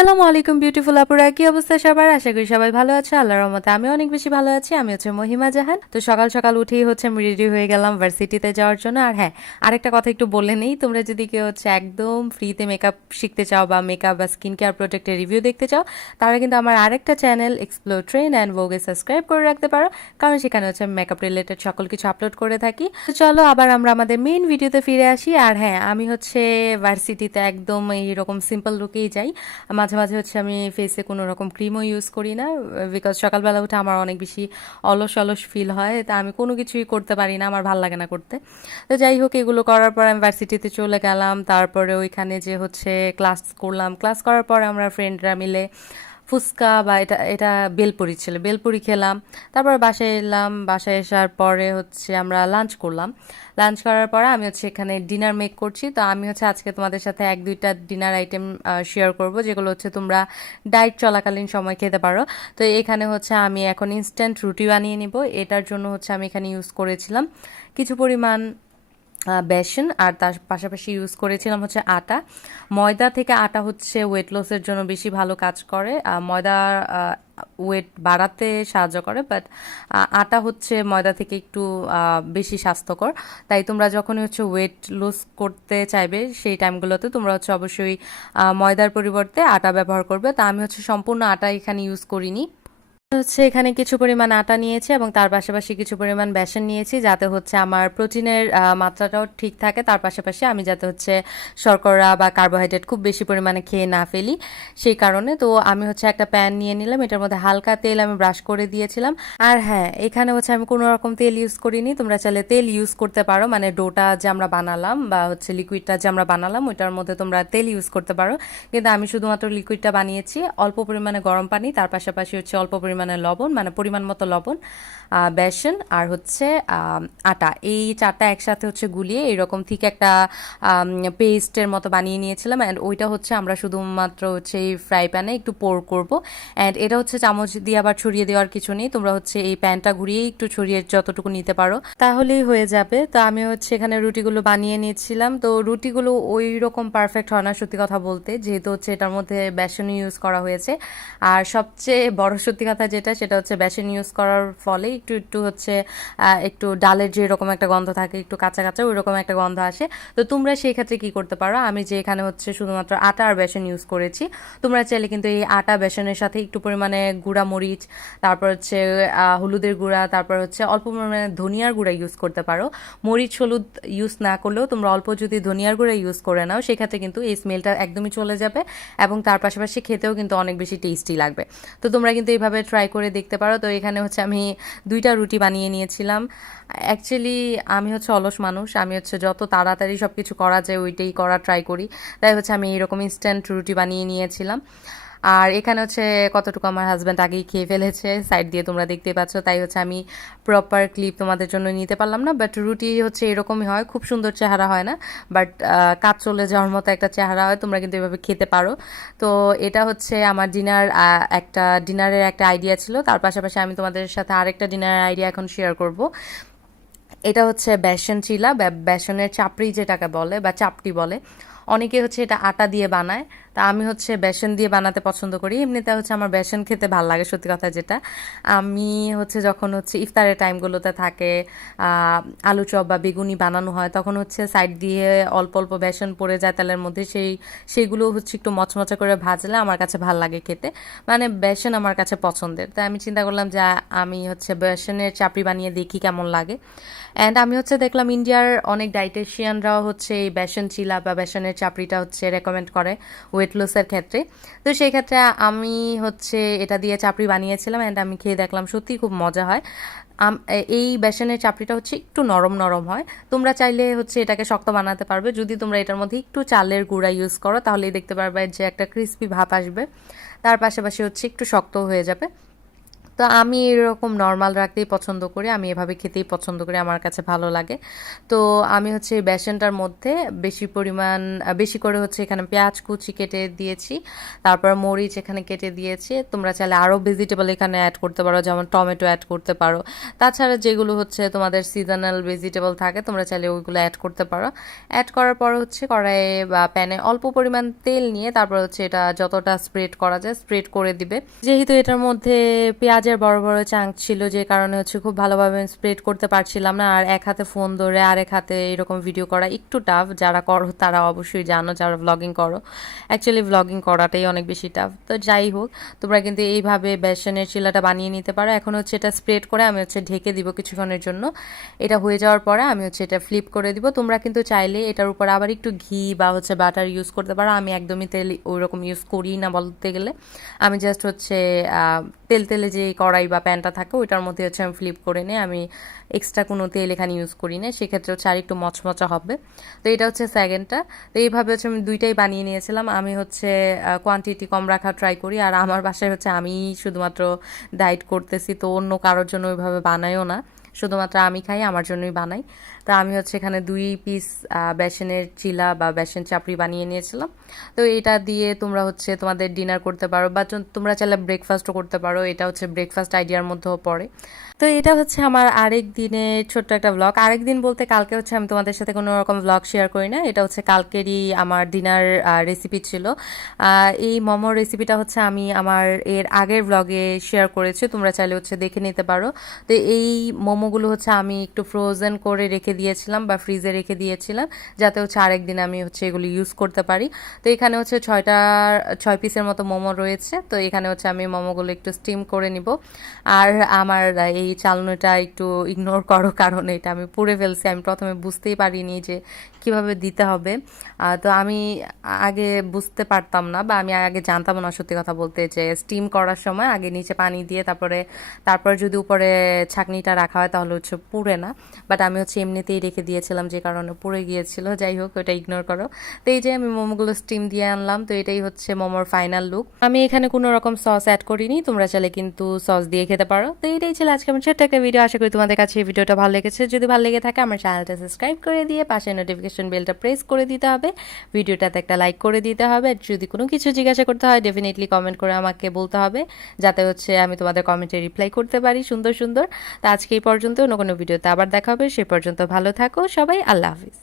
আসসালামু আলাইকুম বিউটিফুল আপুরা, কি অবস্থা সবার? আশা করি সবাই ভালো আছে। আল্লাহর রহমতে আমি অনেক বেশি ভালো আছি। আমি হচ্ছে মহিমা জাহান। তো সকাল সকাল উঠেই হচ্ছে আমি রেডি হয়ে গেলাম ভার্সিটিতে যাওয়ার জন্য। আর হ্যাঁ, আরেকটা কথা একটু বলে নেই, তোমরা যদি কেউ হচ্ছে একদম ফ্রিতে মেকআপ শিখতে চাও বা মেকআপ বা স্কিন কেয়ার প্রোডাক্টের রিভিউ দেখতে চাও, তারা কিন্তু আমার আরেকটা চ্যানেল এক্সপ্লোর ট্রেন অ্যান্ড ভোগে সাবস্ক্রাইব করে রাখতে পারো, কারণ সেখানে হচ্ছে আমি মেকআপ রিলেটেড সকল কিছু আপলোড করে থাকি। তো চলো আবার আমরা আমাদের মেইন ভিডিওতে ফিরে আসি। আর হ্যাঁ, আমি হচ্ছে ভার্সিটিতে একদম এইরকম সিম্পল লুকেই যাই। মাঝে মাঝে হচ্ছে আমি ফেসে কোনো রকম ক্রিমও ইউজ করি না, বিকজ সকালবেলা উঠে আমার অনেক বেশি অলস অলস ফিল হয়, তা আমি কোনো কিছুই করতে পারি না, আমার ভালো লাগে না করতে। তো যাই হোক, এগুলো করার পর আমি ভার্সিটিতে চলে গেলাম। তারপরে ওইখানে যে হচ্ছে ক্লাস করলাম, ক্লাস করার পর আমরা ফ্রেন্ডরা মিলে ফুচকা বা এটা এটা বেলপুরি ছিল, বেলপুরি খেলাম। তারপর বাসায় এলাম, বাসায় আসার পরে হচ্ছে আমরা লাঞ্চ করলাম। লাঞ্চ করার পরে আমি হচ্ছে এখানে ডিনার মেক করছি। তো আমি হচ্ছে আজকে তোমাদের সাথে এক দুইটা ডিনার আইটেম শেয়ার করব, যেগুলো হচ্ছে তোমরা ডায়েট চলাকালীন সময় খেতে পারো। তো এখানে হচ্ছে আমি এখন ইনস্ট্যান্ট রুটি বানিয়ে নিব। এটার জন্য হচ্ছে আমি এখানে ইউজ করেছিলাম কিছু পরিমাণ বেসন, আর তার পাশাপাশি ইউজ করেছিলাম হচ্ছে আটা। ময়দা থেকে আটা হচ্ছে ওয়েট লসের জন্য বেশি ভালো কাজ করে। ময়দা ওয়েট বাড়াতে সাহায্য করে, বাট আটা হচ্ছে ময়দা থেকে একটু বেশি স্বাস্থ্যকর। তাই তোমরা যখনই হচ্ছে ওয়েট লুজ করতে চাইবে সেই টাইমগুলোতে তোমরা হচ্ছে অবশ্যই ময়দার পরিবর্তে আটা ব্যবহার করবে। তা আমি হচ্ছে সম্পূর্ণ আটা এখানে ইউজ করিনি, হচ্ছে এখানে কিছু পরিমাণ আটা নিয়েছি এবং তার পাশাপাশি কিছু পরিমাণ বেসন নিয়েছি, যাতে হচ্ছে আমার প্রোটিনের মাত্রাটাও ঠিক থাকে। তার পাশাপাশি আমি যাতে হচ্ছে শর্করা বা কার্বোহাইড্রেট খুব বেশি পরিমাণে খেয়ে না ফেলি, সেই কারণে। তো আমি হচ্ছে একটা প্যান নিয়ে নিলাম, এটার মধ্যে হালকা তেল আমি ব্রাশ করে দিয়েছিলাম। আর হ্যাঁ, এখানে হচ্ছে আমি কোনো রকম তেল ইউজ করিনি, তোমরা চাইলে তেল ইউজ করতে পারো, মানে ডোটা যে আমরা বানালাম বা হচ্ছে লিকুইডটা যে আমরা বানালাম ওইটার মধ্যে তোমরা তেল ইউজ করতে পারো, কিন্তু আমি শুধুমাত্র লিকুইডটা বানিয়েছি। অল্প পরিমাণে গরম পানি, তার পাশাপাশি হচ্ছে অল্প পরিমাণে লবণ, মানে পরিমাণ মতো লবণ, বেসন আর হচ্ছে আটা, এই চারটা একসাথে হচ্ছে গুলিয়ে এরকম ঠিক একটা পেস্টের মতো বানিয়ে নিয়েছিলাম। অ্যান্ড ওইটা হচ্ছে আমরা শুধুমাত্র হচ্ছে এই ফ্রাই প্যানে একটু পোর করব। অ্যান্ড এটা হচ্ছে চামচ দিয়ে আবার ছড়িয়ে দেওয়ার কিছু নেই, তোমরা হচ্ছে এই প্যানটা ঘুরিয়ে একটু ছড়িয়ে যতটুকু নিতে পারো তাহলেই হয়ে যাবে। তো আমি হচ্ছে এখানে রুটিগুলো বানিয়ে নিচ্ছিলাম। তো রুটিগুলো ওই রকম পারফেক্ট হয় না সত্যি কথা বলতে, যেহেতু হচ্ছে এটার মধ্যে বেসন ইউজ করা হয়েছে। আর সবচেয়ে বড় সত্যি কথা যেটা, সেটা হচ্ছে বেসন ইউজ করার ফলে একটু একটু হচ্ছে একটু ডালের যে এরকম একটা গন্ধ থাকে, একটু কাঁচা কাঁচা ওই রকম একটা গন্ধ আসে। তো তোমরা সেই ক্ষেত্রে কি করতে পারো, আমি যে এখানে হচ্ছে শুধুমাত্র আটা আর বেসন ইউজ করেছি, তোমরা চাইলে কিন্তু এই আটা বেসনের সাথে একটু পরিমাণে গুঁড়া মরিচ, তারপর হচ্ছে হলুদের গুঁড়া, তারপর হচ্ছে অল্প পরিমাণে ধনিয়ার গুঁড়া ইউজ করতে পারো। মরিচ হলুদ ইউজ না করলেও তোমরা অল্প যদি ধনিয়ার গুঁড়া ইউজ করে নাও, সেক্ষেত্রে কিন্তু এই স্মেলটা একদমই চলে যাবে এবং তার পাশাপাশি খেতেও কিন্তু অনেক বেশি টেস্টি লাগবে। তো তোমরা কিন্তু এইভাবে ট্রাই করে দেখতে পারো। তো এখানে হচ্ছে আমি দুইটা রুটি বানিয়ে নিয়েছিলাম। অ্যাকচুয়ালি আমি হচ্ছে অলস মানুষ, আমি হচ্ছে যত তাড়াতাড়ি সব কিছু করা যায় ওইটাই করা ট্রাই করি, তাই হচ্ছে আমি এরকম ইনস্ট্যান্ট রুটি বানিয়ে নিয়েছিলাম। আর এখানে হচ্ছে কতটুকু আমার হাজব্যান্ড আগেই খেয়ে ফেলেছে, সাইড দিয়ে তোমরা দেখতে পাচ্ছ, তাই হচ্ছে আমি প্রপার ক্লিপ তোমাদের জন্য নিতে পারলাম না। বাট রুটি হচ্ছে এরকমই হয়, খুব সুন্দর চেহারা হয় না, বাট কাজ চলে যাওয়ার মতো একটা চেহারা হয়। তোমরা কিন্তু এভাবে খেতে পারো। তো এটা হচ্ছে আমার ডিনারের একটা আইডিয়া ছিল। তার পাশাপাশি আমি তোমাদের সাথে আরেকটা ডিনারের আইডিয়া এখন শেয়ার করব। এটা হচ্ছে বেসন চিলা, বেসনের চাপড়ি যেটাকে বলে বা চাপটি বলে। অনেকে হচ্ছে এটা আটা দিয়ে বানায়, তা আমি হচ্ছে বেসন দিয়ে বানাতে পছন্দ করি। এমনিতে হচ্ছে আমার বেসন খেতে ভালো লাগে সত্যি কথা যেটা। আমি হচ্ছে যখন হচ্ছে ইফতারের টাইমগুলোতে থাকে আলু চপ বা বেগুনি বানানো হয়, তখন হচ্ছে সাইড দিয়ে অল্প অল্প বেসন পড়ে যায় তেলের মধ্যে, সেইগুলো হচ্ছে একটু মচমচা করে ভাজলে আমার কাছে ভালো লাগে খেতে, মানে বেসন আমার কাছে পছন্দের। তাই আমি চিন্তা করলাম যে আমি হচ্ছে বেসনের চাপড়ি বানিয়ে দেখি কেমন লাগে। অ্যান্ড আমি হচ্ছে দেখলাম ইন্ডিয়ার অনেক ডাইটেশিয়ানরাও হচ্ছে এই বেসন চিলা বা বেসনের চাপড়িটা হচ্ছে রেকমেন্ড করে ওয়েট লসের ক্ষেত্রে। তো সেই ক্ষেত্রে আমি হচ্ছে এটা দিয়ে চাপড়ি বানিয়েছিলাম, অ্যান্ড আমি খেয়ে দেখলাম সত্যিই খুব মজা হয়। এই বেসনের চাপড়িটা হচ্ছে একটু নরম নরম হয়। তোমরা চাইলে হচ্ছে এটাকে শক্ত বানাতে পারবে, যদি তোমরা এটার মধ্যে একটু চালের গুঁড়া ইউজ করো, তাহলেই দেখতে পারবে যে একটা ক্রিস্পি ভাব আসবে, তার পাশাপাশি হচ্ছে একটু শক্ত হয়ে যাবে। তো আমি এরকম নর্মাল রাখতেই পছন্দ করি, আমি এভাবে খেতেই পছন্দ করি, আমার কাছে ভালো লাগে। তো আমি হচ্ছে এই বেসনটার মধ্যে বেশি পরিমাণ বেশি করে হচ্ছে এখানে পেঁয়াজ কুচি কেটে দিয়েছি, তারপর মরিচ এখানে কেটে দিয়েছি। তোমরা চাইলে আরও ভেজিটেবল এখানে অ্যাড করতে পারো, যেমন টমেটো অ্যাড করতে পারো। তাছাড়া যেগুলো হচ্ছে তোমাদের সিজনাল ভেজিটেবল থাকে তোমরা চাইলে ওইগুলো অ্যাড করতে পারো। অ্যাড করার পর হচ্ছে কড়াইয়ে বা প্যানে অল্প পরিমাণ তেল নিয়ে তারপর হচ্ছে এটা যতটা স্প্রেড করা যায় স্প্রেড করে দিবে। যেহেতু এটার মধ্যে পেঁয়াজের বড় বড় চাঙ্ক ছিল, যে কারণে হচ্ছে খুব ভালোভাবে স্প্রেড করতে পারছিলাম না, আর এক হাতে ফোন ধরে আরেক হাতে এরকম ভিডিও করা একটু টাফ। যারা করো তারা অবশ্যই জানো, যারা ব্লগিং করো, অ্যাকচুয়ালি ব্লগিং করাটাই অনেক বেশি টাফ। তো যাই হোক, তোমরা কিন্তু এইভাবে বেসনের চিলাটা বানিয়ে নিতে পারো। এখন হচ্ছে এটা স্প্রেড করে আমি হচ্ছে ঢেকে দিব কিছুক্ষণের জন্য। এটা হয়ে যাওয়ার পরে আমি হচ্ছে এটা ফ্লিপ করে দিব। তোমরা কিন্তু চাইলে এটার উপর আবার একটু ঘি বা হচ্ছে বাটার ইউজ করতে পারো। আমি একদমই তেল ওইরকম ইউজ করি না বলতে গেলে, আমি জাস্ট হচ্ছে তেল তেলে যে কড়াই বা প্যানটা থাকে ওইটার মধ্যে হচ্ছে আমি ফ্লিপ করে নিই। আমি এক্সট্রা কোনো তেল এখানে ইউজ করি না, সেক্ষেত্রে হচ্ছে আর একটু মচমচা হবে। তো এটা হচ্ছে সেকেন্ডটা। তো এইভাবে হচ্ছে আমি দুইটাই বানিয়ে নিয়েছিলাম। আমি হচ্ছে কোয়ান্টিটি কম রাখা ট্রাই করি, আর আমার বাসায় হচ্ছে আমি শুধুমাত্র ডায়েট করতেছি, তো অন্য কারোর জন্য ওইভাবে বানাইও না, শুধুমাত্র আমি খাই, আমার জন্যই বানাই। তো আমি হচ্ছে এখানে 2 পিস বেসনের চিলা বা বেসন চাপড়ি বানিয়ে নিয়েছিলাম। তো এটা দিয়ে তোমরা হচ্ছে তোমাদের ডিনার করতে পারো, বা তোমরা চাইলে ব্রেকফাস্টও করতে পারো। এটা হচ্ছে ব্রেকফাস্ট আইডিয়ার মধ্যেও পড়ে। তো এটা হচ্ছে আমার আরেক দিনের ছোট্ট একটা ব্লগ। আরেক দিন বলতে কালকে হচ্ছে আমি তোমাদের সাথে কোনো রকম ব্লগ শেয়ার করি না, এটা হচ্ছে কালকেরই আমার ডিনার রেসিপি ছিল। এই মোমোর রেসিপিটা হচ্ছে আমি আমার এর আগের ব্লগে শেয়ার করেছি, তোমরা চাইলে হচ্ছে দেখে নিতে পারো। তো এই মোমোগুলো হচ্ছে আমি একটু ফ্রোজেন করে রেখে দিয়েছিলাম বা ফ্রিজে রেখে দিয়েছিলাম, যাতে হচ্ছে আরেক দিন আমি হচ্ছে এগুলো ইউজ করতে পারি। তো এখানে হচ্ছে 6 পিসের মতো মোমো রয়েছে। তো এখানে হচ্ছে আমি মোমোগুলো একটু স্টিম করে নিব। আর আমার এই চালনিটা একটু ইগনোর করো, কারণ এটা আমি পুড়ে ফেলছি। আমি প্রথমে বুঝতেই পারিনি যে কিভাবে দিতে হবে। তো আমি আগে বুঝতে পারতাম না, বা আমি আগে জানতাম না সত্যি কথা বলতে, যে স্টিম করার সময় আগে নিচে পানি দিয়ে তারপরে যদি উপরে ছাঁকনিটা রাখা হয় তাহলে হচ্ছে পুড়ে না। বাট আমি হচ্ছে এমনিতেই রেখে দিয়েছিলাম, যে কারণে পুড়ে গিয়েছিল। যাই হোক, ওটা ইগনোর করো। তো এই যে আমি মোমোগুলো স্টিম দিয়ে আনলাম, তো এটাই হচ্ছে মোমোর ফাইনাল লুক। আমি এখানে কোনো রকম সস অ্যাড করিনি, তোমরা চাইলে কিন্তু সস দিয়ে খেতে পারো। তো এটাই ছিল আজকে আমার ছোট্ট একটা ভিডিও। আশা করি তোমাদের কাছে এই ভিডিওটা ভালো লেগেছে। যদি ভালো লেগে থাকে আমার চ্যানেলটা সাবস্ক্রাইব করে দিয়ে পাশে নোটিফিকেশন বেলটা প্রেস করে দিতে হবে, ভিডিওটাতে একটা লাইক করে দিতে হবে। আর যদি কোনো কিছু জিজ্ঞাসা করতে হয় ডেফিনেটলি কমেন্ট করে আমাকে বলতে হবে, যাতে হচ্ছে আমি তোমাদের কমেন্টে রিপ্লাই করতে পারি সুন্দর সুন্দর। তো আজকে এই পর্যন্ত, অন্য কোনো ভিডিওতে আবার দেখা হবে। সে পর্যন্ত ভালো থাকো সবাই, আল্লাহ হাফিজ।